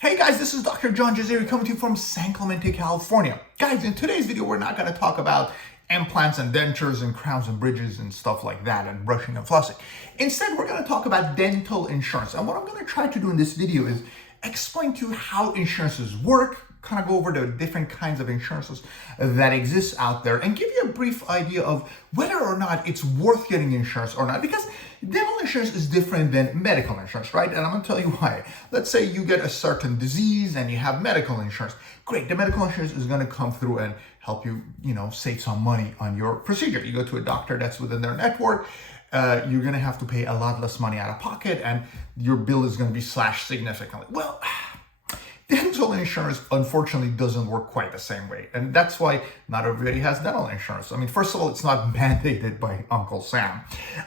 Hey guys, this is Dr. John Jazeri coming to you from San Clemente, California. Guys, in today's video, we're not going to talk about implants and dentures and crowns and bridges and stuff like that and brushing and flossing. Instead, we're going to talk about dental insurance. And what I'm going to try to do in this video is explain to you how insurances work, kind of go over the different kinds of insurances that exist out there and give you a brief idea of whether or not it's worth getting insurance or not, because dental insurance is different than medical insurance, right? And I'm going to tell you why. Let's say you get a certain disease and you have medical insurance. Great, the medical insurance is going to come through and help you, save some money on your procedure. You go to a doctor that's within their network, you're going to have to pay a lot less money out of pocket and your bill is going to be slashed significantly. Well, dental insurance, unfortunately, doesn't work quite the same way. And that's why not everybody has dental insurance. I mean, first of all, it's not mandated by Uncle Sam.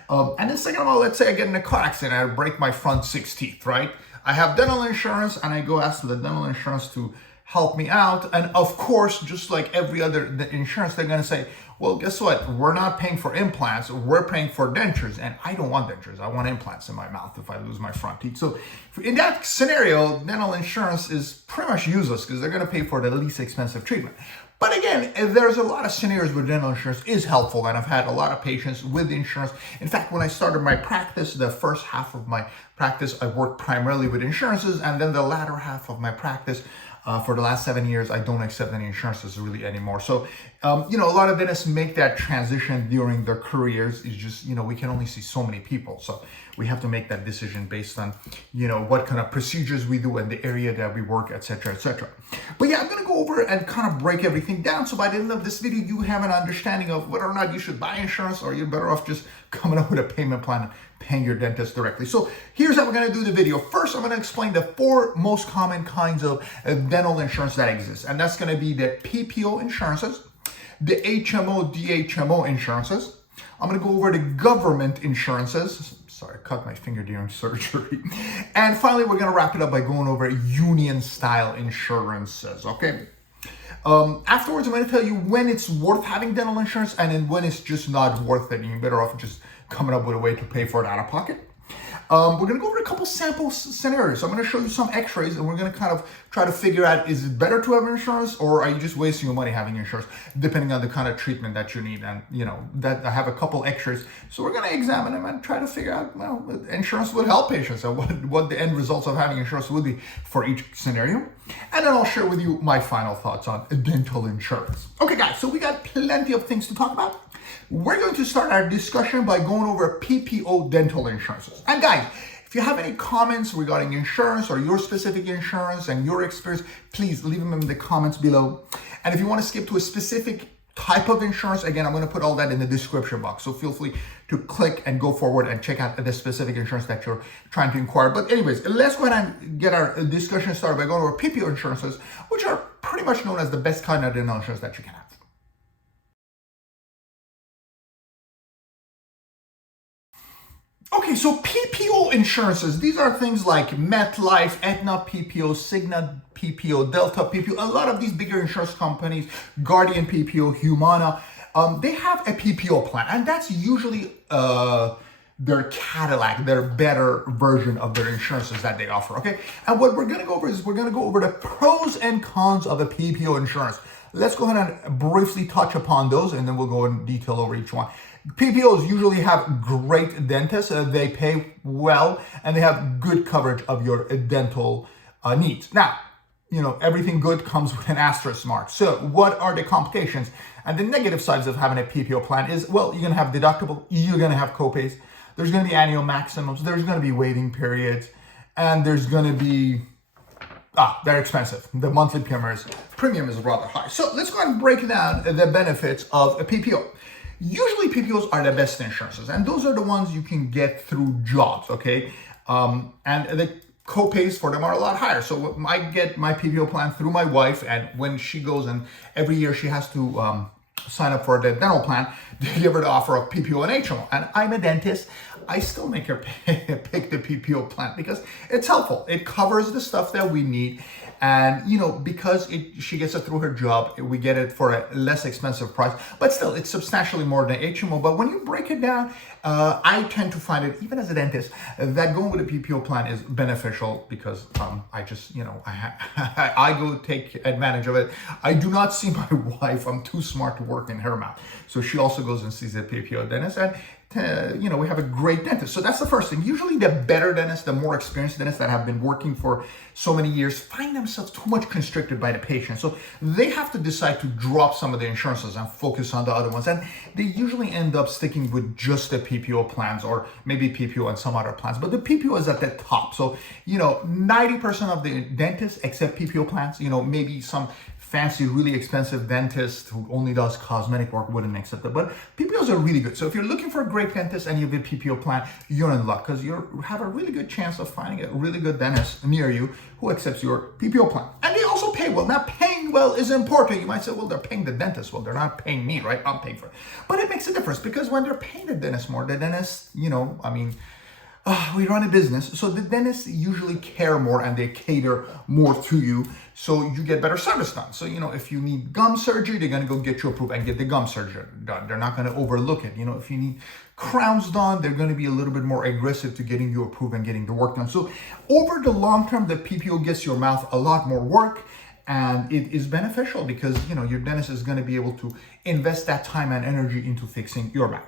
And then second of all, let's say I get in a car accident and I break my front 6 teeth, right? I have dental insurance and I go ask the dental insurance to help me out. And of course, just like every other insurance, they're going to say, well, guess what? We're not paying for implants. We're paying for dentures. And I don't want dentures. I want implants in my mouth if I lose my front teeth. So in that scenario, dental insurance is pretty much useless because they're going to pay for the least expensive treatment. But again, there's a lot of scenarios where dental insurance is helpful, and I've had a lot of patients with insurance. In fact, when I started my practice, the first half of my practice, I worked primarily with insurances, and then the latter half of my practice, for the last 7 years, I don't accept any insurances really anymore. So, a lot of dentists make that transition during their careers. It's just, we can only see so many people. So we have to make that decision based on, what kind of procedures we do and the area that we work, et cetera, et cetera. But yeah, I'm going to go over and kind of break everything down. So by the end of this video, you have an understanding of whether or not you should buy insurance or you're better off just coming up with a payment plan and paying your dentist directly. So here's how we're going to do the video. First, I'm going to explain the 4 most common kinds of dental insurance that exist. And that's going to be the PPO insurances, the HMO, DHMO insurances. I'm going to go over the government insurances. Sorry, I cut my finger during surgery. And finally, we're going to wrap it up by going over union-style insurances, okay? Afterwards, I'm going to tell you when it's worth having dental insurance and then when it's just not worth it. You're better off just coming up with a way to pay for it out of pocket. We're going to go over a couple sample scenarios. So I'm going to show you some x-rays and we're going to kind of try to figure out, is it better to have insurance or are you just wasting your money having insurance, depending on the kind of treatment that you need. And, that I have a couple x-rays. So we're going to examine them and try to figure out, well, insurance would help patients and what the end results of having insurance would be for each scenario. And then I'll share with you my final thoughts on dental insurance. Okay, guys, so we got plenty of things to talk about. We're going to start our discussion by going over PPO dental insurances. And guys, if you have any comments regarding insurance or your specific insurance and your experience, please leave them in the comments below. And if you want to skip to a specific type of insurance, again, I'm going to put all that in the description box. So feel free to click and go forward and check out the specific insurance that you're trying to inquire. But anyways, let's go ahead and get our discussion started by going over PPO insurances, which are pretty much known as the best kind of dental insurance that you can have. Okay, so PPO insurances, these are things like MetLife, Aetna PPO, Cigna PPO, Delta PPO, a lot of these bigger insurance companies, Guardian PPO, Humana, they have a PPO plan, and that's usually their Cadillac, their better version of their insurances that they offer, okay? And what we're gonna go over is we're gonna go over the pros and cons of a PPO insurance. Let's go ahead and briefly touch upon those, and then we'll go in detail over each one. PPOs usually have great dentists, they pay well, and they have good coverage of your dental needs. Now, everything good comes with an asterisk mark. So what are the complications? And the negative sides of having a PPO plan is, well, you're gonna have deductible, you're gonna have copays, there's gonna be annual maximums, there's gonna be waiting periods, and there's gonna be, they're expensive. The monthly premium is rather high. So let's go ahead and break down the benefits of a PPO. Usually PPOs are the best insurances, and those are the ones you can get through jobs, okay? And the co-pays for them are a lot higher. So I get my PPO plan through my wife, and when she goes and every year she has to sign up for the dental plan, they give her the offer of PPO and HMO. And I'm a dentist. I still make her pick the PPO plan because it's helpful. It covers the stuff that we need. And, because she gets it through her job, we get it for a less expensive price, but still it's substantially more than HMO. But when you break it down, I tend to find it, even as a dentist, that going with a PPO plan is beneficial because I just, I go take advantage of it. I do not see my wife. I'm too smart to work in her mouth. So she also goes and sees a PPO dentist, and we have a great dentist. So that's the first thing. Usually the better dentists, the more experienced dentists that have been working for so many years find themselves too much constricted by the patient. So they have to decide to drop some of the insurances and focus on the other ones. And they usually end up sticking with just the PPO plans, or maybe PPO and some other plans. But the PPO is at the top. So, 90% of the dentists accept PPO plans. Maybe some fancy, really expensive dentist who only does cosmetic work wouldn't accept it. But PPOs are really good. So if you're looking for a great dentist and you have a PPO plan, you're in luck, because you have a really good chance of finding a really good dentist near you who accepts your PPO plan. And they also pay well. Now, paying well is important. You might say, well, they're paying the dentist. Well, they're not paying me, right? I'm paying for it. But it makes a difference, because when they're paying the dentist more, the dentist, we run a business, so the dentists usually care more and they cater more to you, so you get better service done. So, if you need gum surgery, they're going to go get you approved and get the gum surgery done. They're not going to overlook it. If you need crowns done, they're going to be a little bit more aggressive to getting you approved and getting the work done. So over the long term, the PPO gets your mouth a lot more work, and it is beneficial because, your dentist is going to be able to invest that time and energy into fixing your mouth.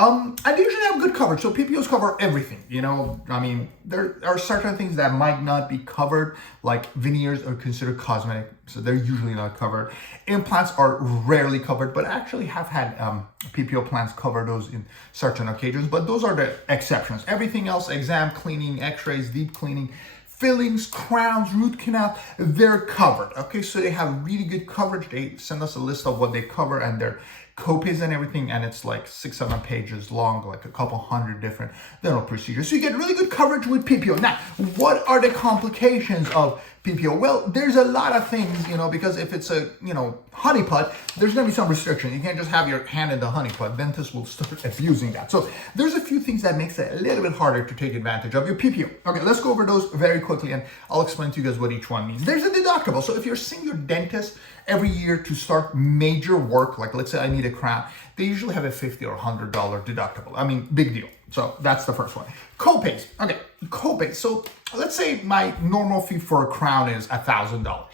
And they usually have good coverage. So PPOs cover everything, there are certain things that might not be covered, like veneers are considered cosmetic, so they're usually not covered. Implants are rarely covered, but I actually have had PPO plans cover those in certain occasions, but those are the exceptions. Everything else, exam cleaning, x-rays, deep cleaning, fillings, crowns, root canal, they're covered. Okay, so they have really good coverage. They send us a list of what they cover and their copays and everything, and it's like 6-7 pages long, like a couple hundred different dental procedures. So you get really good coverage with PPO. Now, what are the complications of PPO? Well, there's a lot of things, because if it's a, honeypot, there's going to be some restriction. You can't just have your hand in the honeypot. Dentists will start abusing that. So there's a few things that makes it a little bit harder to take advantage of your PPO. Okay, let's go over those very quickly, and I'll explain to you guys what each one means. There's a deductible. So if you're seeing your dentist every year to start major work, like let's say I need a crown, they usually have a $50 or $100 deductible. Big deal. So that's the first one. Copays. Okay, copays. So let's say my normal fee for a crown is $1,000.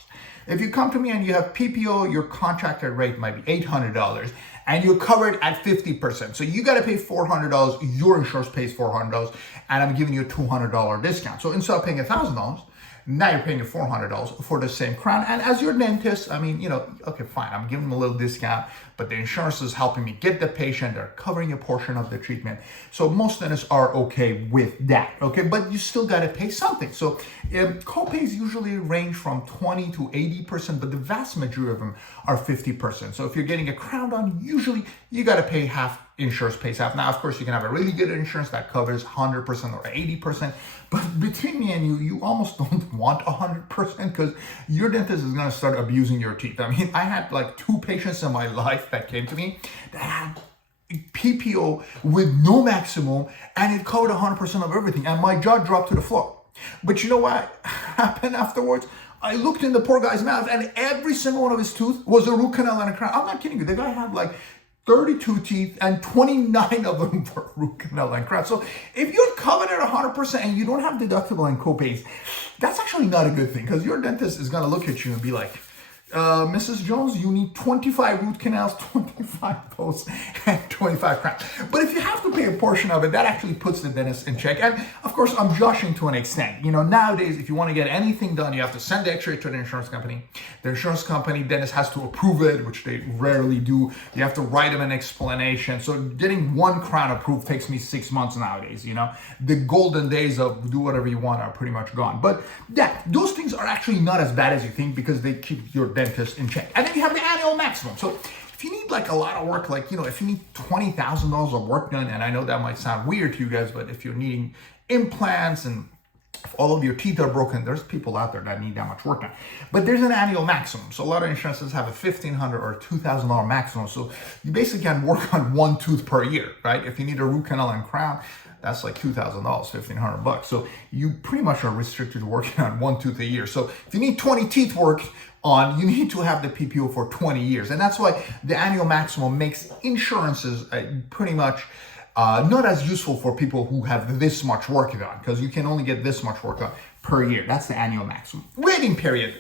If you come to me and you have PPO, your contracted rate might be $800, and you're covered at 50%. So you got to pay $400. Your insurance pays $400, and I'm giving you a $200 discount. So instead of paying $1,000, now you're paying $400 for the same crown. And as your dentist, okay, fine, I'm giving them a little discount, but the insurance is helping me get the patient. They're covering a portion of the treatment. So most dentists are okay with that, okay? But you still got to pay something. So copays usually range from 20 to 80%, but the vast majority of them are 50%. So if you're getting a crown done, usually you got to pay half. Insurance pays half. Now, of course, you can have a really good insurance that covers 100% or 80%, but between me and you almost don't want 100% because your dentist is going to start abusing your teeth. I had like 2 patients in my life that came to me that had PPO with no maximum, and it covered 100% of everything, and my jaw dropped to the floor. But you know what happened afterwards? I looked in the poor guy's mouth, and every single one of his tooth was a root canal and a crown. I'm not kidding you. The guy had like 32 teeth, and 29 of them for root canal and crown. So if you're covered at 100% and you don't have deductible and copays, that's actually not a good thing, because your dentist is going to look at you and be like, Mrs. Jones, you need 25 root canals, 25 those, and 25 crowns. But if you have to pay a portion of it, that actually puts the dentist in check. And of course, I'm joshing to an extent. Nowadays, if you want to get anything done, you have to send the x-ray to the insurance company. The insurance company, dentist has to approve it, which they rarely do. You have to write them an explanation. So getting one crown approved takes me 6 months nowadays. The golden days of do whatever you want are pretty much gone. But yeah, those things are actually not as bad as you think, because they keep your dentist in check. And then you have the annual maximum. So if you need like a lot of work, like, if you need $20,000 of work done, and I know that might sound weird to you guys, but if you're needing implants and if all of your teeth are broken, there's people out there that need that much work done. But there's an annual maximum. So a lot of insurances have a $1,500 or $2,000 maximum. So you basically can work on one tooth per year, right? If you need a root canal and crown, that's like $2,000, $1,500. So you pretty much are restricted to working on one tooth a year. So if you need 20 teeth worked on, you need to have the PPO for 20 years. And that's why the annual maximum makes insurances pretty much not as useful for people who have this much work done, because you can only get this much work done per year. That's the annual maximum. Waiting period.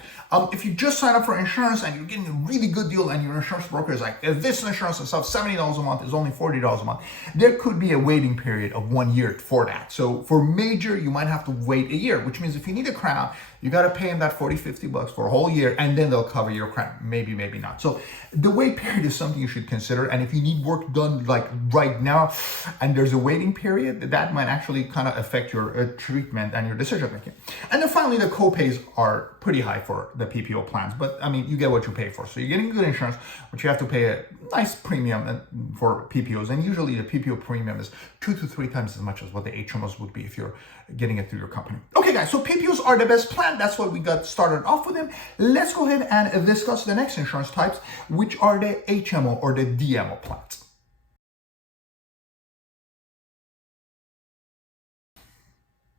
If you just sign up for insurance and you're getting a really good deal and your insurance broker is like, if this insurance is of $70 a month is only $40 a month, there could be a waiting period of 1 year for that. So for major, you might have to wait a year, which means if you need a crown, you got to pay them that $40, $50 for a whole year, and then they'll cover your crown. Maybe, maybe not. So the wait period is something you should consider. And if you need work done like right now and there's a waiting period, that might actually kind of affect your treatment and your decision making. And then finally, the co-pays are pretty high for the PPO plans, but I mean, you get what you pay for. So you're getting good insurance, but you have to pay a nice premium for PPOs. And usually the PPO premium is 2 to 3 times as much as what the HMOs would be if you're getting it through your company. Okay, guys, so PPOs are the best plan. That's why we got started off with them. Let's go ahead and discuss the next insurance types, which are the HMO or the DMO plans.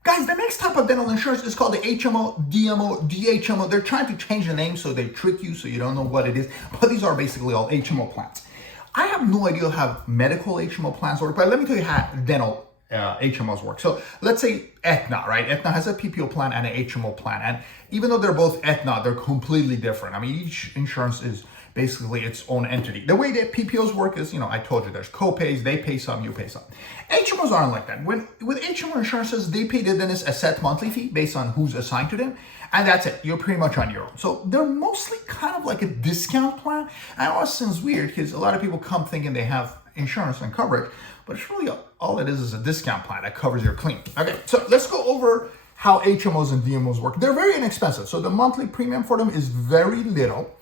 Guys, the next type of dental insurance is called the HMO, DMO, DHMO. They're trying to change the name so they trick you so you don't know what it is, but these are basically all HMO plans. I have no idea how medical HMO plans work, but let me tell you how dental HMOs work. So let's say Aetna, right? Aetna has a PPO plan and an HMO plan. And even though they're both Aetna, they're completely different. I mean, each insurance is basically its own entity. The way that PPOs work is, I told you there's co-pays, they pay some, you pay some. HMOs aren't like that. With HMO insurances, they pay the dentist a set monthly fee based on who's assigned to them, and that's it. You're pretty much on your own. So they're mostly kind of like a discount plan. I know it sounds weird because a lot of people come thinking they have insurance and coverage, but it's really all it is a discount plan that covers your clean. Okay, so let's go over how HMOs and DMOs work. They're very inexpensive. So the monthly premium for them is very little.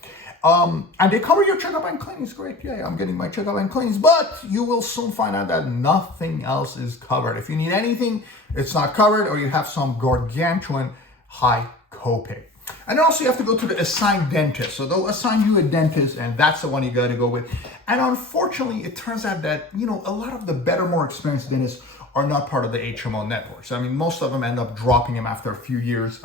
And they cover your checkup and cleanings. Great. Yeah, I'm getting my checkup and cleanings, but you will soon find out that nothing else is covered. If you need anything, it's not covered, or you have some gargantuan high copay. And also you have to go to the assigned dentist. So they'll assign you a dentist, and that's the one you got to go with. And unfortunately, it turns out that, a lot of the better, more experienced dentists are not part of the HMO network. So, I mean, most of them end up dropping them after a few years.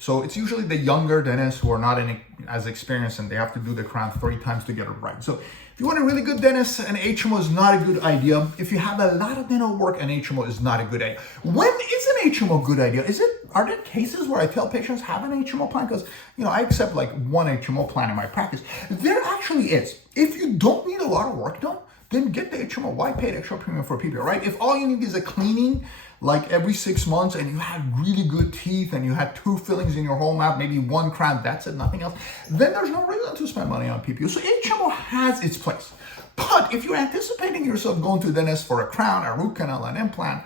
So it's usually the younger dentists who are not as experienced, and they have to do the crown 3 times to get it right. So if you want a really good dentist, an HMO is not a good idea. If you have a lot of dental work, an HMO is not a good idea. When is an HMO a good idea? Are there cases where I tell patients have an HMO plan? Because, I accept like one HMO plan in my practice. There actually is. If you don't need a lot of work done, then get the HMO. Why pay the extra premium for PPO, right? If all you need is a cleaning, like every 6 months, and you had really good teeth and you had 2 fillings in your whole mouth, maybe 1 crown, that's it, nothing else, then there's no reason to spend money on PPO. So HMO has its place. But if you're anticipating yourself going to the dentist for a crown, a root canal, an implant,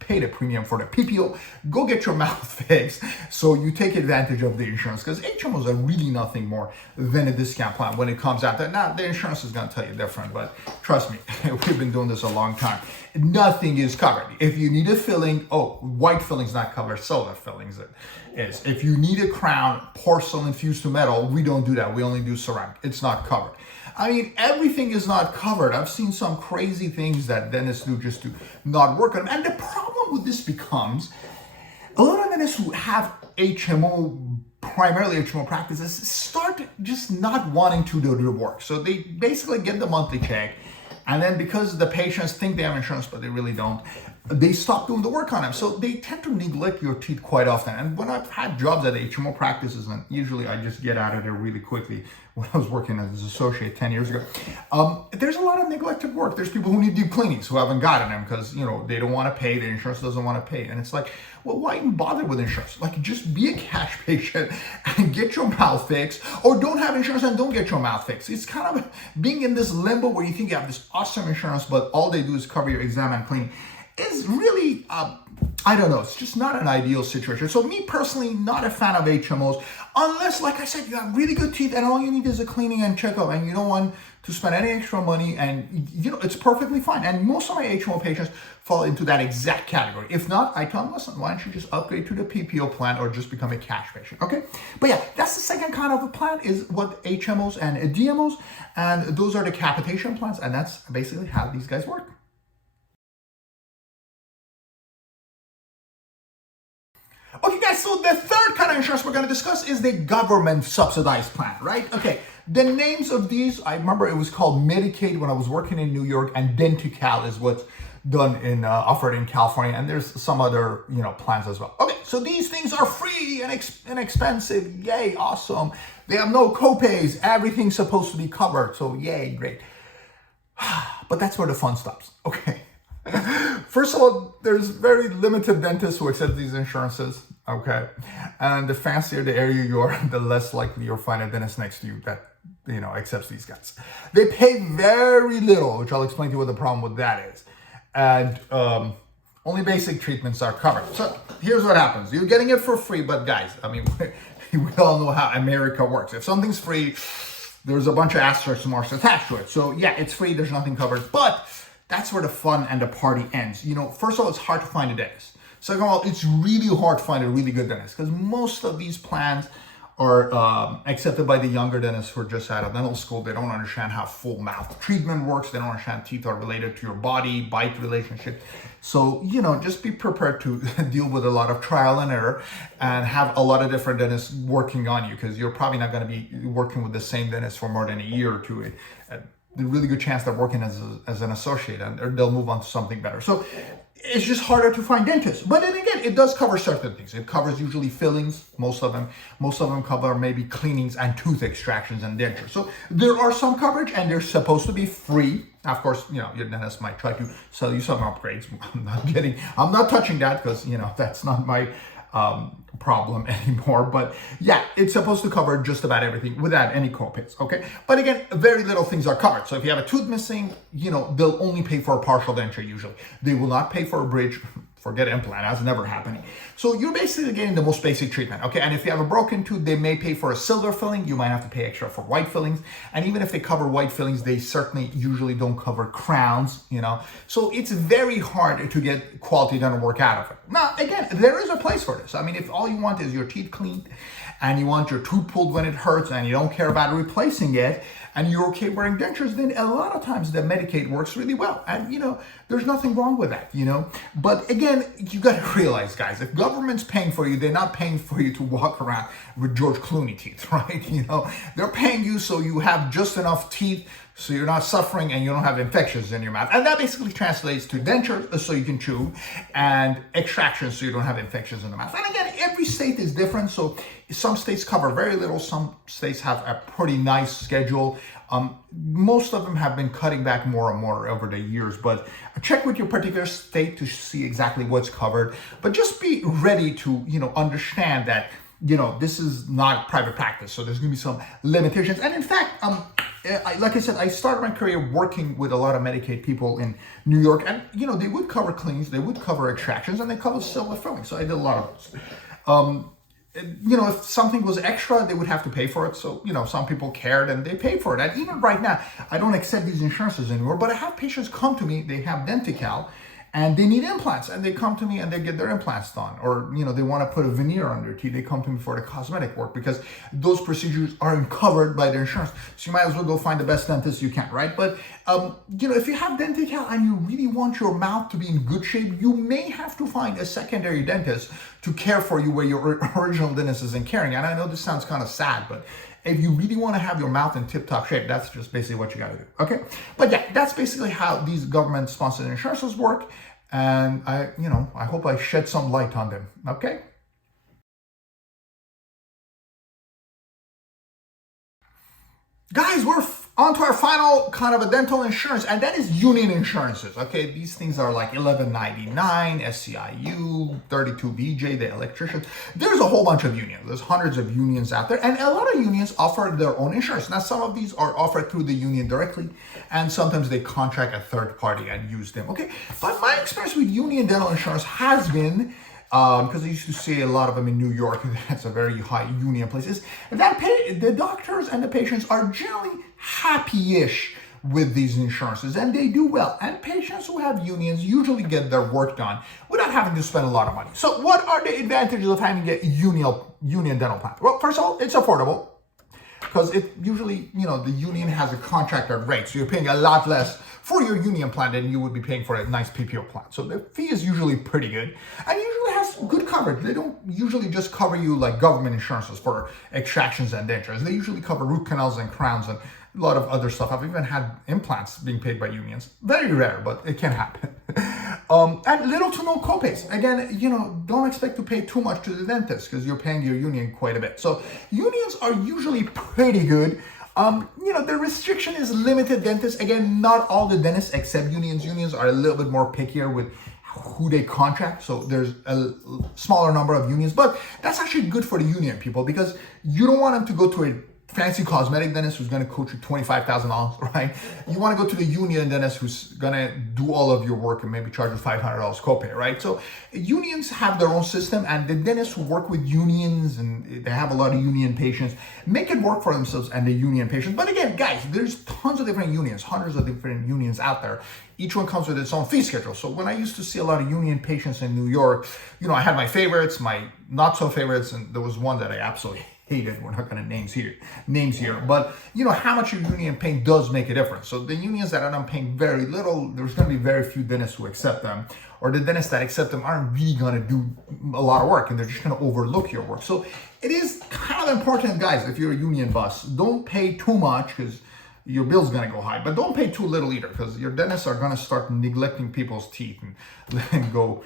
pay the premium for the PPO, go get your mouth fixed so you take advantage of the insurance, because HMOs are really nothing more than a discount plan when it comes out. Now, the insurance is going to tell you different, but trust me, we've been doing this a long time. Nothing is covered. If you need a filling, white filling's not covered, silver fillings is. If you need a crown, porcelain fused to metal, we don't do that. We only do ceramic. It's not covered. I mean, everything is not covered. I've seen some crazy things that dentists do just to not work on them. And the problem with this becomes, a lot of dentists who have HMO, primarily HMO practices, start just not wanting to do the work. So they basically get the monthly check, and then because the patients think they have insurance, but they really don't, they stop doing the work on them. So they tend to neglect your teeth quite often. And when I've had jobs at HMO practices, and usually I just get out of there really quickly when I was working as an associate 10 years ago, there's a lot of neglected work. There's people who need deep cleanings who haven't gotten them because, they don't want to pay, the insurance doesn't want to pay. And it's like, well, why even bother with insurance? Like, just be a cash patient and get your mouth fixed, or don't have insurance and don't get your mouth fixed. It's kind of being in this limbo where you think you have this awesome insurance, but all they do is cover your exam and cleaning. Is really, I don't know, it's just not an ideal situation. So me personally, not a fan of HMOs, unless, like I said, you have really good teeth and all you need is a cleaning and checkup, and you don't want to spend any extra money, and it's perfectly fine. And most of my HMO patients fall into that exact category. If not, I tell them, listen, why don't you just upgrade to the PPO plan or just become a cash patient, okay? But yeah, that's the second kind of a plan, is what HMOs and DMOs, and those are the capitation plans, and that's basically how these guys work. Okay, guys, so the third kind of insurance we're going to discuss is the government subsidized plan, right? Okay, the names of these, I remember it was called Medicaid when I was working in New York, and Dentical is what's done in offered in California, and there's some other plans as well. Okay, so these things are free and inexpensive. Yay, awesome. They have no copays. Everything's supposed to be covered. So yay, great. But that's where the fun stops. Okay. First of all, there's very limited dentists who accept these insurances. Okay. And the fancier the area you are, the less likely you'll find a dentist next to you that accepts these guys. They pay very little, which I'll explain to you what the problem with that is. And only basic treatments are covered. So here's what happens. You're getting it for free, but guys, I mean, we all know how America works. If something's free, there's a bunch of asterisk marks attached to it. So yeah, it's free, there's nothing covered, but that's where the fun and the party ends. First of all, it's hard to find a dentist. Second of all, it's really hard to find a really good dentist because most of these plans are accepted by the younger dentists who are just out of dental school. They don't understand how full mouth treatment works. They don't understand teeth are related to your body-bite relationship. So, just be prepared to deal with a lot of trial and error and have a lot of different dentists working on you because you're probably not going to be working with the same dentist for more than a year or two. A really good chance they're working as an associate and they'll move on to something better. So it's just harder to find dentists. But then again, it does cover certain things. It covers usually fillings, most of them cover maybe cleanings and tooth extractions and dentures. So there are some coverage and they're supposed to be free. Of course, your dentist might try to sell you some upgrades. I'm not touching that because, that's not my problem anymore. But yeah, it's supposed to cover just about everything without any copays. Okay. But again, very little things are covered. So if you have a tooth missing, they'll only pay for a partial denture usually. They will not pay for a bridge. Forget implant, that's never happening. So you're basically getting the most basic treatment, okay? And if you have a broken tooth, they may pay for a silver filling. You might have to pay extra for white fillings. And even if they cover white fillings, they certainly usually don't cover crowns, So it's very hard to get quality dental work out of it. Now, again, there is a place for this. I mean, if all you want is your teeth cleaned and you want your tooth pulled when it hurts and you don't care about replacing it, and you're okay wearing dentures, then a lot of times the Medicaid works really well. And, there's nothing wrong with that, But again, you got to realize, guys, if government's paying for you, they're not paying for you to walk around with George Clooney teeth, right? They're paying you so you have just enough teeth so you're not suffering and you don't have infections in your mouth. And that basically translates to dentures so you can chew and extractions so you don't have infections in the mouth. And again, every state is different. So some states cover very little. Some states have a pretty nice schedule. Most of them have been cutting back more and more over the years, but check with your particular state to see exactly what's covered. But just be ready to, understand that, this is not private practice. So there's going to be some limitations. And in fact, like I said, I started my career working with a lot of Medicaid people in New York, and they would cover cleans, they would cover extractions, and they cover silver fillings. So I did a lot of those. If something was extra, they would have to pay for it. So some people cared and they paid for it. And even right now, I don't accept these insurances anymore. But I have patients come to me. They have Dentical, and they need implants, and they come to me and they get their implants done, or they want to put a veneer on their teeth. They come to me for the cosmetic work because those procedures aren't covered by the insurance. So you might as well go find the best dentist you can, right? But if you have Dentical and you really want your mouth to be in good shape, you may have to find a secondary dentist to care for you where your original dentist isn't caring. And I know this sounds kind of sad, but if you really want to have your mouth in tip-top shape, that's just basically what you got to do, okay? But yeah, that's basically how these government-sponsored insurances work, and I hope I shed some light on them, okay? Guys, we're on to our final kind of a dental insurance, and that is union insurances. Okay, these things are like $11.99, SCIU, 32BJ, the electricians. There's a whole bunch of unions. There's hundreds of unions out there, and a lot of unions offer their own insurance. Now, some of these are offered through the union directly, and sometimes they contract a third party and use them. Okay, but my experience with union dental insurance has been, because I used to see a lot of them in New York, that's a very high union place, is that the doctors and the patients are generally happy-ish with these insurances, and they do well. And patients who have unions usually get their work done without having to spend a lot of money. So what are the advantages of having a union dental plan? Well, first of all, it's affordable, because it usually, the union has a contracted rate, so you're paying a lot less for your union plan than you would be paying for a nice PPO plan. So the fee is usually pretty good, and usually has has good coverage. They don't usually just cover you like government insurances for extractions and dentures. They usually cover root canals and crowns and a lot of other stuff. I've even had implants being paid by unions. Very rare, but it can happen. And little to no copays. Again, don't expect to pay too much to the dentist because you're paying your union quite a bit. So unions are usually pretty good. The restriction is limited dentists. Again, not all the dentists except unions. Unions are a little bit more pickier with who they contract. So there's a smaller number of unions, but that's actually good for the union people because you don't want them to go to a fancy cosmetic dentist who's going to coach you $25,000, right? You want to go to the union dentist who's going to do all of your work and maybe charge you $500 copay, right? So unions have their own system, and the dentists who work with unions and they have a lot of union patients make it work for themselves and the union patients. But again, guys, there's tons of different unions, hundreds of different unions out there. Each one comes with its own fee schedule. So when I used to see a lot of union patients in New York, I had my favorites, my not so favorites, and there was one that I absolutely hated. We're not going to names here, but how much your union paying does make a difference. So the unions that are not paying very little, there's going to be very few dentists who accept them, or the dentists that accept them aren't really going to do a lot of work and they're just going to overlook your work. So it is kind of important, guys, if you're a union boss, don't pay too much because your bill's going to go high, but don't pay too little either because your dentists are going to start neglecting people's teeth and go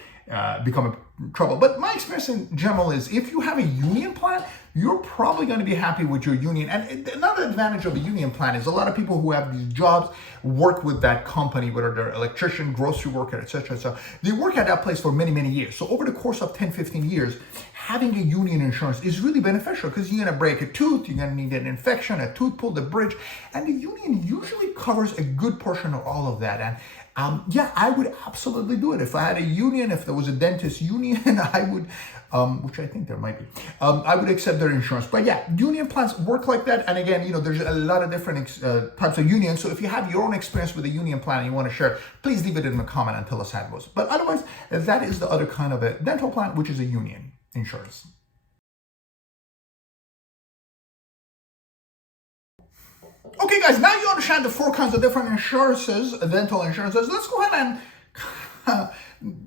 become trouble. But my experience in general is if you have a union plan, you're probably going to be happy with your union. And another advantage of a union plan is a lot of people who have these jobs work with that company, whether they're electrician, grocery worker, etc. So they work at that place for many, many years. So over the course of 10, 15 years, having a union insurance is really beneficial because you're going to break a tooth, you're going to need an infection, a tooth pulled, a bridge, and the union usually covers a good portion of all of that. And I would absolutely do it. If I had a union, if there was a dentist union, I would, which I think there might be, I would accept their insurance. But yeah, union plans work like that. And again, there's a lot of different types of unions. So if you have your own experience with a union plan and you want to share, please leave it in the comment and tell us how it goes. But otherwise, that is the other kind of a dental plan, which is a union insurance. Okay, guys, now you understand the 4 kinds of different insurances, dental insurances. Let's go ahead and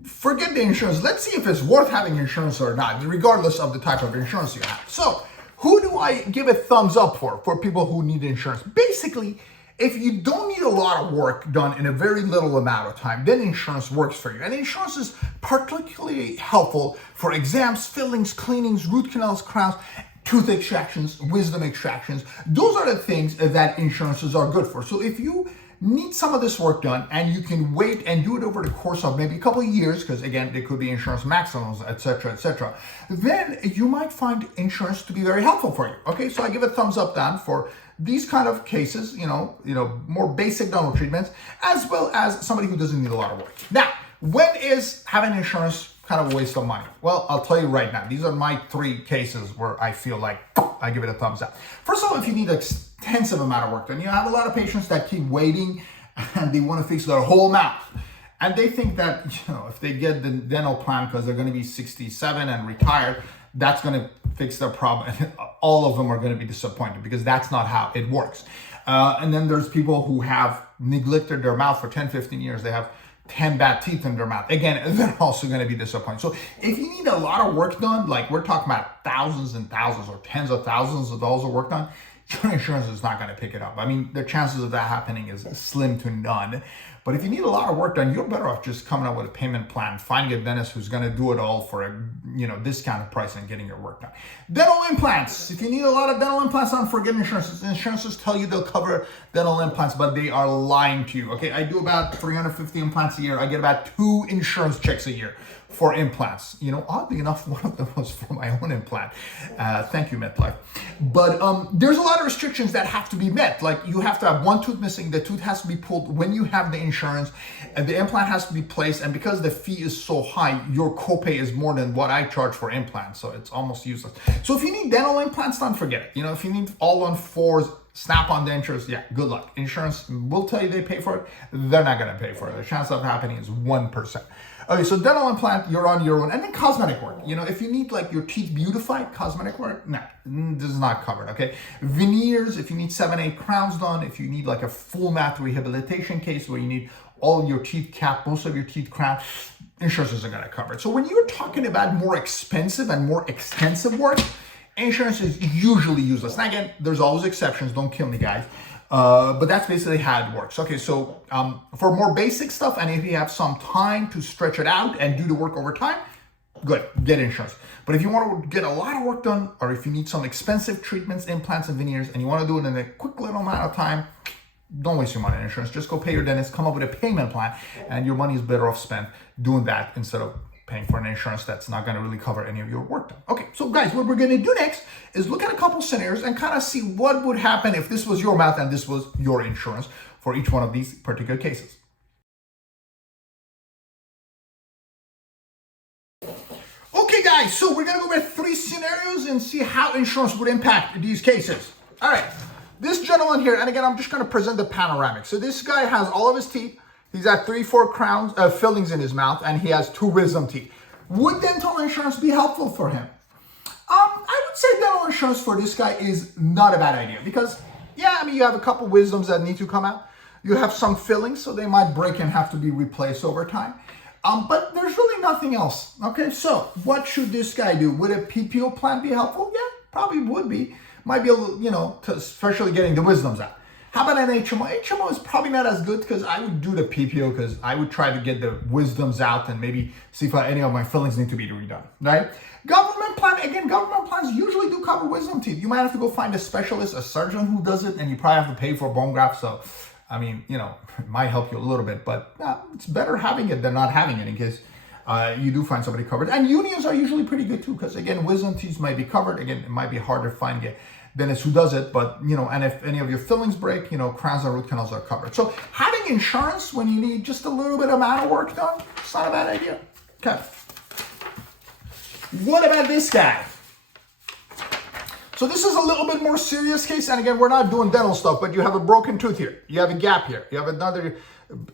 forget the insurance. Let's see if it's worth having insurance or not, regardless of the type of insurance you have. So, who do I give a thumbs up for people who need insurance? Basically, if you don't need a lot of work done in a very little amount of time, then insurance works for you. And insurance is particularly helpful for exams, fillings, cleanings, root canals, crowns, tooth extractions, wisdom extractions. Those are the things that insurances are good for. So if you need some of this work done and you can wait and do it over the course of maybe a couple of years, because again, there could be insurance maximums, etc., then you might find insurance to be very helpful for you. Okay, so I give a thumbs up down for these kind of cases, more basic dental treatments, as well as somebody who doesn't need a lot of work. Now, when is having insurance kind of a waste of money? Well, I'll tell you right now. These are my 3 cases where I feel like I give it a thumbs up. First of all, if you need an extensive amount of work done, you have a lot of patients that keep waiting and they want to fix their whole mouth. And they think that, if they get the dental plan because they're going to be 67 and retired, that's going to fix their problem. All of them are going to be disappointed because that's not how it works. And then there's people who have neglected their mouth for 10, 15 years. They have 10 bad teeth in their mouth. Again, they're also going to be disappointed. So if you need a lot of work done, like we're talking about thousands and thousands or tens of thousands of dollars of work done, your insurance is not going to pick it up. I mean, the chances of that happening is slim to none. But if you need a lot of work done, you're better off just coming up with a payment plan, finding a dentist who's going to do it all for a discounted price and getting your work done. Dental implants. If you need a lot of dental implants done, forget insurances. Insurances tell you they'll cover dental implants, but they are lying to you. Okay, I do about 350 implants a year. I get about 2 insurance checks a year for implants. Oddly enough, one of them was for my own implant. Thank you, MetLife. But there's a lot of restrictions that have to be met. Like you have to have 1 tooth missing. The tooth has to be pulled when you have the insurance, and the implant has to be placed. And because the fee is so high, your copay is more than what I charge for implants. So it's almost useless. So if you need dental implants done, forget it. If you need all-on-4s, snap-on dentures, yeah, good luck. Insurance will tell you they pay for it. They're not going to pay for it. The chance of happening is 1%. Okay, so dental implant, you're on your own. And then cosmetic work. If you need like your teeth beautified, cosmetic work, nah, this is not covered, okay? Veneers, if you need 7, 8 crowns done, if you need like a full mouth rehabilitation case where you need all your teeth capped, most of your teeth crowned, insurance isn't going to cover it. So when you're talking about more expensive and more extensive work, insurance is usually useless. Now again, there's always exceptions. Don't kill me, guys. But that's basically how it works. Okay, so for more basic stuff, and if you have some time to stretch it out and do the work over time, good, get insurance. But if you want to get a lot of work done, or if you need some expensive treatments, implants, and veneers, and you want to do it in a quick little amount of time, don't waste your money on insurance. Just go pay your dentist, come up with a payment plan, and your money is better off spent doing that instead of paying for an insurance that's not going to really cover any of your work done. Okay, so guys, what we're going to do next is look at a couple scenarios and kind of see what would happen if this was your mouth and this was your insurance for each one of these particular cases. Okay, guys, so we're going to go over 3 scenarios and see how insurance would impact these cases. All right, this gentleman here, and again, I'm just going to present the panoramic. So this guy has all of his teeth. He's got 3-4 crowns, fillings in his mouth, and he has 2 wisdom teeth. Would dental insurance be helpful for him? I would say dental insurance for this guy is not a bad idea because, yeah, I mean, you have a couple wisdoms that need to come out. You have some fillings, so they might break and have to be replaced over time. But there's really nothing else. Okay, so what should this guy do? Would a PPO plan be helpful? Yeah, probably would be. Might be a little, you know, especially getting the wisdoms out. How about an HMO? HMO is probably not as good because I would do the PPO because I would try to get the wisdoms out and maybe see if any of my fillings need to be redone, right? Government plan, again, government plans usually do cover wisdom teeth. You might have to go find a specialist, a surgeon who does it, and you probably have to pay for bone graft. So, I mean, you know, it might help you a little bit, but it's better having it than not having it in case you do find somebody covered. And unions are usually pretty good too because, again, wisdom teeth might be covered. Again, it might be harder to find it. Dentist who does it, but you know, and if any of your fillings break, you know, crowns and root canals are covered. So having insurance when you need just a little bit amount of work done, it's not a bad idea. Okay. What about this guy? So this is a little bit more serious case, and again, we're not doing dental stuff, but you have a broken tooth here, you have a gap here, you have another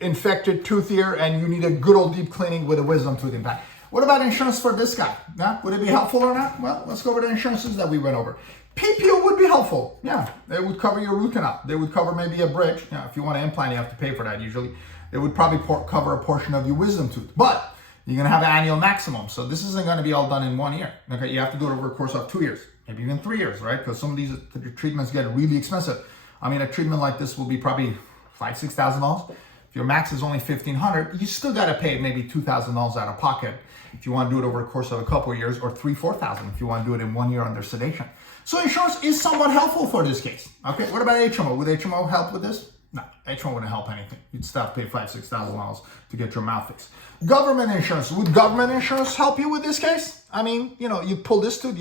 infected tooth here, and you need a good old deep cleaning with a wisdom tooth impact. What about insurance for this guy? Yeah, would it be helpful or not? Well, let's go over the insurances that we went over. PPO would be helpful. Yeah, they would cover your root canal. They would cover maybe a bridge. Yeah, if you want to implant, you have to pay for that usually. They would probably cover a portion of your wisdom tooth, but you're going to have an annual maximum. So this isn't going to be all done in 1 year. Okay, you have to do it over a course of 2 years, maybe even 3 years, right? Because some of these treatments get really expensive. I mean, a treatment like this will be probably $5,000, $6,000. If your max is only $1,500, you still got to pay maybe $2,000 out of pocket if you want to do it over a course of a couple of years, or $3,000, $4,000 if you want to do it in 1 year under sedation. So insurance is somewhat helpful for this case. Okay, what about HMO? Would HMO help with this? No, HMO wouldn't help anything. You'd still have to pay $5,000, $6,000 to get your mouth fixed. Government insurance. Would government insurance help you with this case? I mean, you know, you pull this tooth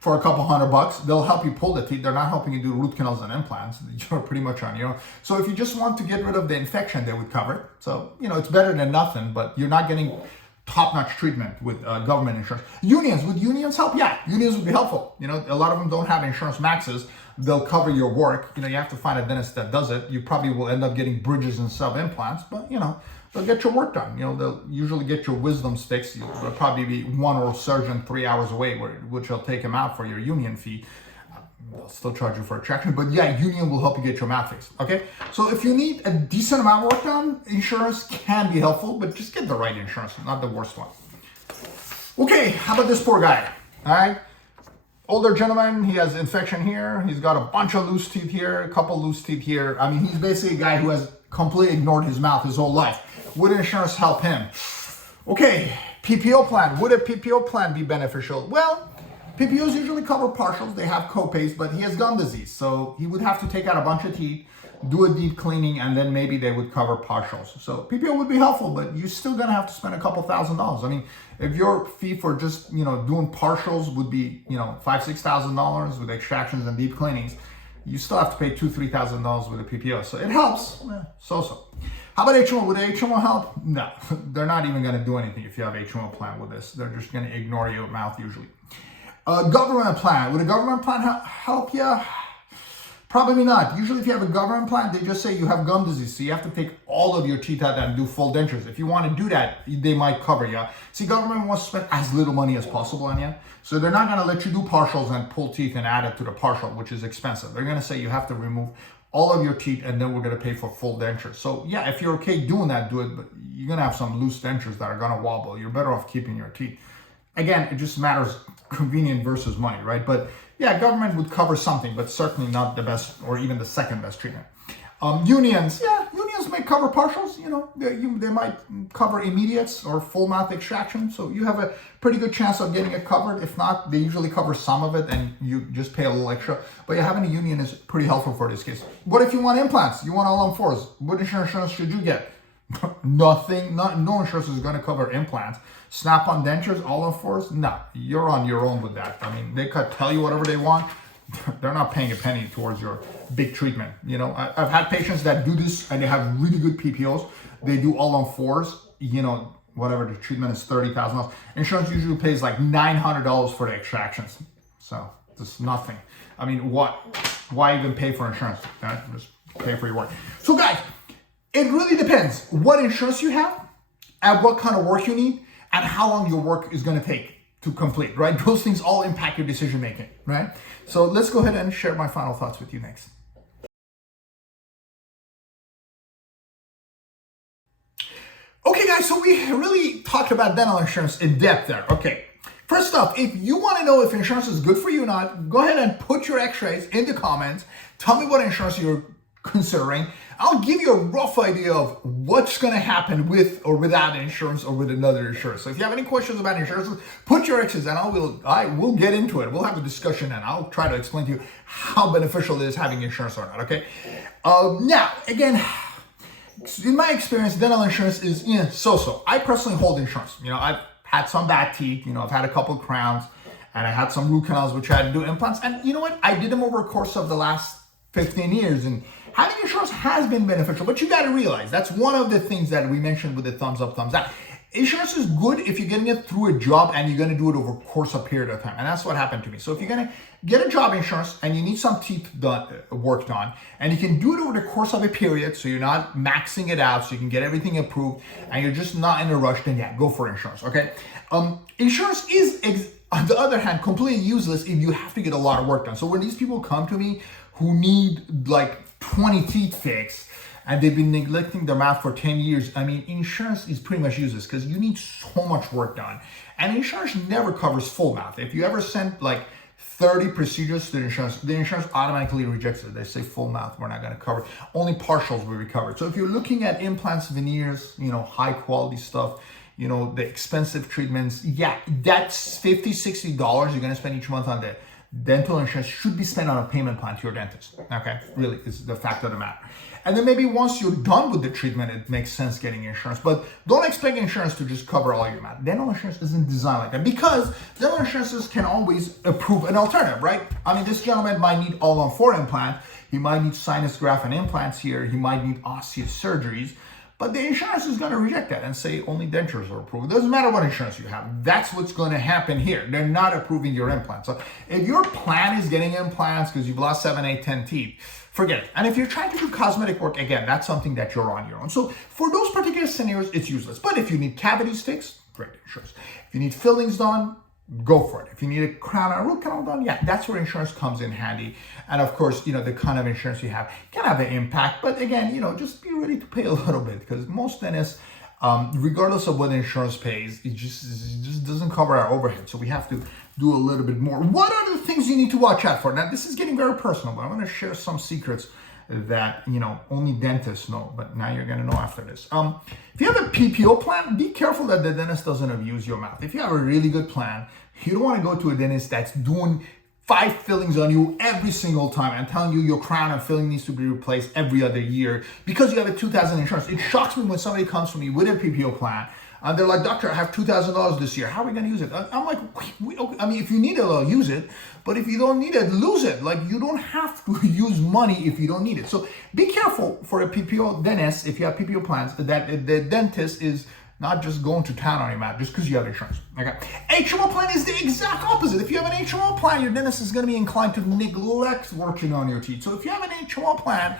for a couple $100. They'll help you pull the teeth. They're not helping you do root canals and implants. You're pretty much on your own. So if you just want to get rid of the infection, they would cover it. So, you know, it's better than nothing, but you're not getting top-notch treatment with government insurance. Unions, would unions help? Yeah, unions would be helpful. You know, a lot of them don't have insurance maxes. They'll cover your work. You know, you have to find a dentist that does it. You probably will end up getting bridges and sub-implants, but, you know, they'll get your work done. You know, they'll usually get your wisdoms fixed. You'll probably be one or surgeon 3 hours away, which will take them out for your union fee. They'll still charge you for extraction, but yeah, union will help you get your mouth fixed, okay? So if you need a decent amount of work done, insurance can be helpful, but just get the right insurance, not the worst one. Okay, how about this poor guy, all right? Older gentleman, he has infection here. He's got a bunch of loose teeth here, a couple loose teeth here. I mean, he's basically a guy who has completely ignored his mouth his whole life. Would insurance help him? Okay, PPO plan. Would a PPO plan be beneficial? Well, PPOs usually cover partials. They have copays, but he has gum disease. So he would have to take out a bunch of teeth, do a deep cleaning, and then maybe they would cover partials. So PPO would be helpful, but you're still gonna have to spend a couple $1,000s. I mean, if your fee for just, you know, doing partials would be, you know, $5,000, $6,000 with extractions and deep cleanings, you still have to pay $2,000, $3,000 with a PPO. So it helps, so-so. How about HMO? Would HMO help? No, they're not even gonna do anything if you have HMO plan with this. They're just gonna ignore your mouth usually. Government plan. Would a government plan help you? Probably not. Usually if you have a government plan, they just say you have gum disease, so you have to take all of your teeth out and do full dentures. If you want to do that, they might cover you. See, government wants to spend as little money as possible on you, so they're not going to let you do partials and pull teeth and add it to the partial, which is expensive. They're going to say you have to remove all of your teeth, and then we're going to pay for full dentures. So yeah, if you're okay doing that, do it, but you're going to have some loose dentures that are going to wobble. You're better off keeping your teeth. Again, it just matters convenient versus money, right? But yeah, government would cover something, but certainly not the best or even the second best treatment. Unions may cover partials, they might cover immediates or full mouth extraction. So you have a pretty good chance of getting it covered. If not, they usually cover some of it and you just pay a little extra. But yeah, having a union is pretty helpful for this case. What if you want implants? You want all on fours? What insurance should you get? Nothing, no insurance is going to cover implants. Snap-on dentures, all on fours? No, you're on your own with that. I mean, they could tell you whatever they want. They're not paying a penny towards your big treatment. I've had patients that do this and they have really good PPOs. They do all on fours, whatever the treatment is, $30,000. Insurance usually pays like $900 for the extractions. So it's nothing. I mean, why even pay for insurance? Just pay for your work. So guys, it really depends what insurance you have and what kind of work you need and how long your work is going to take to complete, right? Those things all impact your decision making, right? So let's go ahead and share my final thoughts with you next. Okay guys, so we really talked about dental insurance in depth there. Okay, first off, if you want to know if insurance is good for you or not, go ahead and put your x-rays in the comments. Tell me what insurance you're considering. I'll give you a rough idea of what's going to happen with or without insurance or with another insurance. So if you have any questions about insurance, put your X's and I will get into it. We'll have a discussion and I'll try to explain to you how beneficial it is having insurance or not, okay? Now, again, in my experience, dental insurance is so-so. I personally hold insurance. I've had some bad teeth, I've had a couple crowns, and I had some root canals which I had to do implants. And you know what? I did them over a course of the last 15 years, and having insurance has been beneficial, but you got to realize that's one of the things that we mentioned with the thumbs up, thumbs down. Insurance is good if you're getting it through a job and you're going to do it over a course of period of time. And that's what happened to me. So if you're going to get a job insurance and you need some teeth worked on, and you can do it over the course of a period, so you're not maxing it out, so you can get everything approved, and you're just not in a rush, then yeah, go for insurance, okay? Insurance is, on the other hand, completely useless if you have to get a lot of work done. So when these people come to me who need like 20 teeth fixed and they've been neglecting their mouth for 10 years, I mean, insurance is pretty much useless because you need so much work done. And insurance never covers full mouth. If you ever send like 30 procedures to the insurance automatically rejects it. They say full mouth, we're not going to cover. Only partials will be covered. So if you're looking at implants, veneers, high quality stuff, the expensive treatments, yeah, that's $50, $60 you're going to spend each month on the dental insurance should be spent on a payment plan to your dentist. Okay, really is the fact of the matter. And then maybe once you're done with the treatment, it makes sense getting insurance. But don't expect insurance to just cover all your mouth. Dental insurance isn't designed like that because dental insurances can always approve an alternative, right? I mean, this gentleman might need all-on-4 implant. He might need sinus graft and implants here. He might need osseous surgeries. But the insurance is going to reject that and say only dentures are approved. It doesn't matter what insurance you have. That's what's going to happen here. They're not approving your implants. So if your plan is getting implants because you've lost 7, 8, 10 teeth, forget it. And if you're trying to do cosmetic work, again, that's something that you're on your own. So for those particular scenarios, it's useless. But if you need cavities fixed, great insurance. If you need fillings done, go for it. If you need a crown or a root canal done, yeah, that's where insurance comes in handy. And of course, the kind of insurance you have can have an impact. But again, just be ready to pay a little bit because most dentists, regardless of what insurance pays, it just doesn't cover our overhead. So we have to do a little bit more. What are the things you need to watch out for? Now, this is getting very personal, but I'm going to share some secrets that only dentists know, but now you're going to know after this. If you have a PPO plan, be careful that the dentist doesn't abuse your mouth. If you have a really good plan, you don't want to go to a dentist that's doing 5 fillings on you every single time and telling you your crown and filling needs to be replaced every other year because you have a $2,000 insurance. It shocks me when somebody comes to me with a PPO plan and they're like, doctor, I have $2,000 this year. How are we going to use it? I'm like, I mean, if you need it, I'll use it. But if you don't need it, lose it. Like, you don't have to use money if you don't need it. So be careful for a PPO dentist, if you have PPO plans, that the dentist is not just going to town on your mouth just because you have insurance. Okay. HMO plan is the exact opposite. If you have an HMO plan, your dentist is going to be inclined to neglect working on your teeth. So if you have an HMO plan,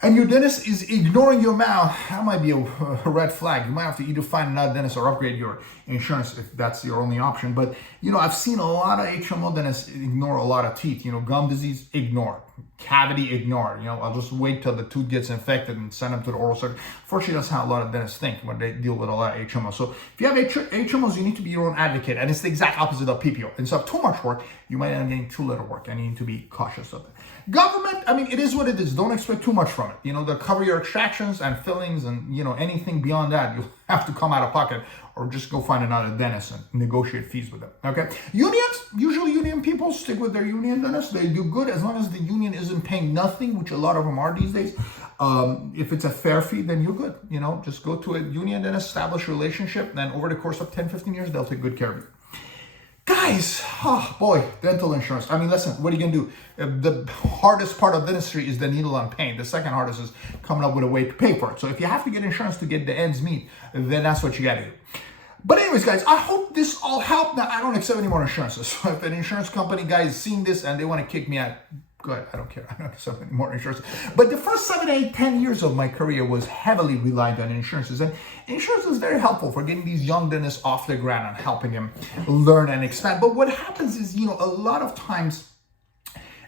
and your dentist is ignoring your mouth, that might be a red flag. You might have to either find another dentist or upgrade your insurance if that's your only option. But, I've seen a lot of HMO dentists ignore a lot of teeth. Gum disease, ignore. cavity ignored. I'll just wait till the tooth gets infected and send them to the oral surgeon. Fortunately, that's how a lot of dentists think when they deal with a lot of HMOs. So if you have HMOs, you need to be your own advocate. And it's the exact opposite of PPO. Instead of too much work, you might end up getting too little work, and you need to be cautious of it. Government, it is what it is. Don't expect too much from it. They'll cover your extractions and fillings, and anything beyond that, you'll have to come out of pocket, or just go find another dentist and negotiate fees with them. Okay. Unions, usually union people stick with their union dentists. They do good as long as the union isn't paying nothing, which a lot of them are these days. If it's a fair fee, then you're good. Just go to a union dentist, establish a relationship, and then over the course of 10, 15 years, they'll take good care of you. Guys, oh boy, dental insurance. Listen, what are you gonna do? The hardest part of dentistry is the needle on pain. The second hardest is coming up with a way to pay for it. So if you have to get insurance to get the ends meet, then that's what you gotta do. But anyways, guys, I hope this all helped. Now, I don't accept any more insurances. So if an insurance company guy is seeing this and they want to kick me out, go ahead. I don't care. I don't accept any more insurance. But the first 7, 8, 10 years of my career was heavily reliant on insurances. And insurance is very helpful for getting these young dentists off the ground and helping them learn and expand. But what happens is, a lot of times,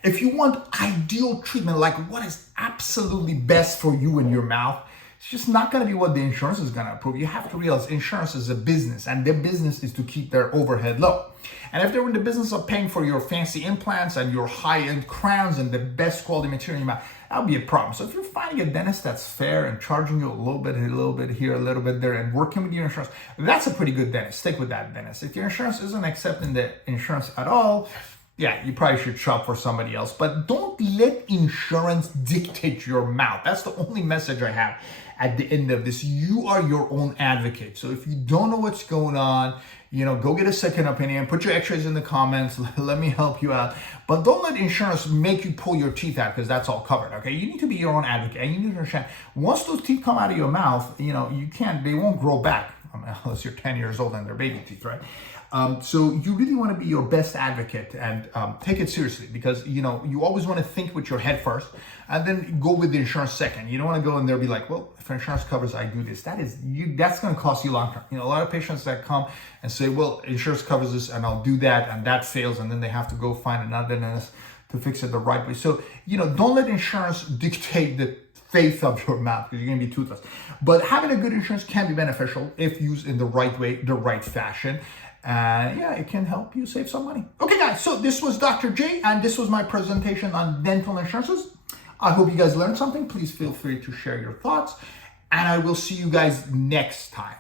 if you want ideal treatment, like what is absolutely best for you in your mouth, it's just not going to be what the insurance is going to approve. You have to realize insurance is a business, and their business is to keep their overhead low. And if they're in the business of paying for your fancy implants and your high-end crowns and the best quality material in your mouth, that would be a problem. So if you're finding a dentist that's fair and charging you a little bit here, a little bit there, and working with your insurance, that's a pretty good dentist. Stick with that dentist. If your insurance isn't accepting the insurance at all, yeah, you probably should shop for somebody else. But don't let insurance dictate your mouth. That's the only message I have at the end of this. You are your own advocate. So if you don't know what's going on, go get a second opinion, put your x-rays in the comments, let me help you out. But don't let insurance make you pull your teeth out, because that's all covered, okay? You need to be your own advocate, and you need to understand, once those teeth come out of your mouth, they won't grow back, unless you're 10 years old and they're baby teeth, right? So you really want to be your best advocate and take it seriously, because you always want to think with your head first and then go with the insurance second. You don't want to go in there and be like, well, if insurance covers, I do this. That's going to cost you long term. A lot of patients that come and say, well, insurance covers this and I'll do that, and that fails, and then they have to go find another dentist to fix it the right way. So don't let insurance dictate the faith of your mouth, because you're going to be toothless. But having a good insurance can be beneficial if used in the right way, the right fashion. Yeah, it can help you save some money. Okay, guys, so this was Dr. J, and this was my presentation on dental insurances. I hope you guys learned something. Please feel free to share your thoughts, and I will see you guys next time.